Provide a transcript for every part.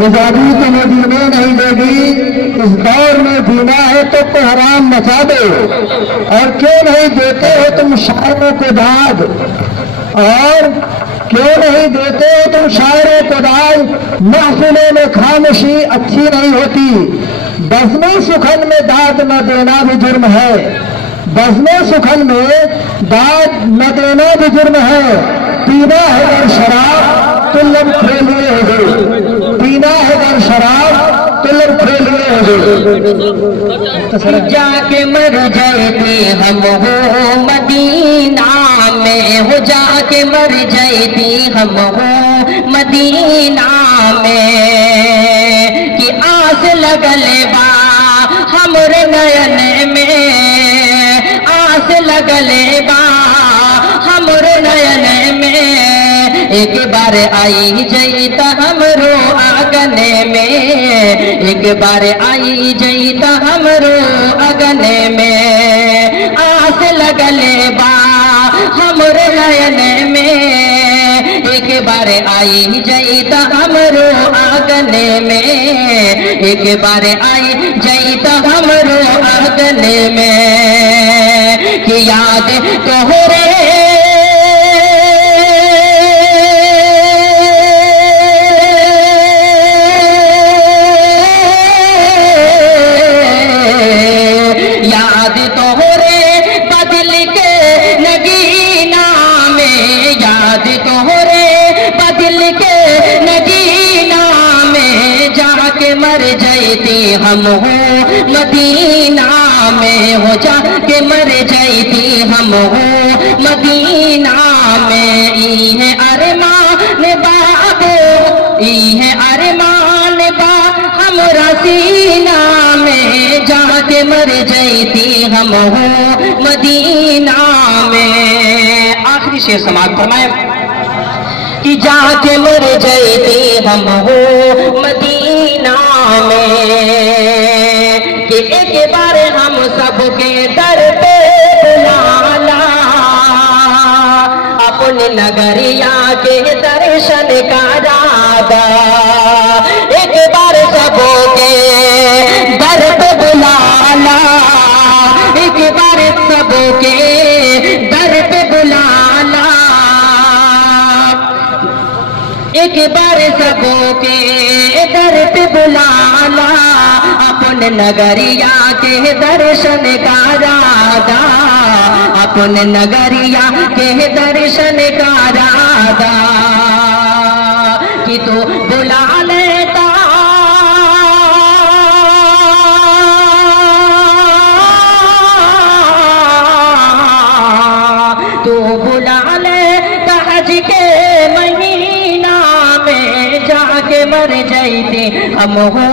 مزاجی تو مدینے نہیں دے گی، اس دور میں جینا ہے تو حرام مچا دے، اور کیوں نہیں دیتے ہو تم شاعروں کو داد، اور کیوں نہیں دیتے ہو تم شاعروں کو داد، محفلوں میں خاموشی اچھی نہیں ہوتی، بزمیں سخن میں داد نہ دینا بھی جرم ہے، بزمیں سخن میں داد نہ دینا بھی جرم ہے، پینا ہے اگر شراب تو لب کھیلے ہوگے، پینا ہے اگر شراب تو لب کھیلے ہوگے، جا کے مر جاتے ہم ہو مدینہ میں، ہو جا کے مر جاتے ہم ہو مدینہ میں، کہ آس لگلے با ہمر نین میں، آس لگلے با ہمر نین میں، ایک بار آئی جیتا ہمرو آگنے میں، ایک بار آئی جیتا ہمرو آگنے میں، آس لگلے با ہمر نین میں، ایک بار آئی جیتا ہمرو آگنے میں، ایک بار آئی جیتا ہمرو آگنے میں، کہ یاد توہرے ہم ہو مدینہ میں، ہو جا کے مر جاتی ہم ہو مدینہ میں، ای ہے ارمان بابو، ای ہے ارمان با ہمرا سینہ میں، جا کے مر جاتی ہم ہو مدینہ میں۔ آخری شعر سماعت فرمائیں کہ جا کے مر جاتے ہم ہو مدینہ میں، کہ ایک بار ہم سب کے در پہ بلانا، اپنے نگریا کے درشن کرانا، ایک بار سب کے در پہ بلانا، ایک بار سب کے در پہ بلانا، ایک بار سبوں کے در پہ بلانا، اپنے نگریا کے درشن کرانا، اپنے نگریا کے درشن کرانا، کہ تو بلا لیتا تو بلا لیتا حج کے مہینہ میں، جا کے مر جاتے ہم ہو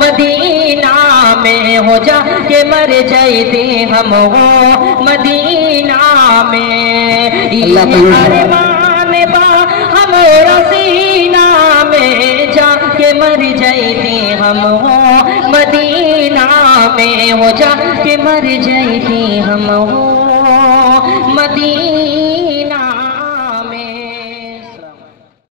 مدینہ میں، ہو جا کے مر جاتے ہم ہو مدینہ میں، ارمان با ہمارا سینہ میں، جا کے مر جاتے ہم ہو مدینہ میں، ہو جا کے مر جاتے ہم ہو مدینہ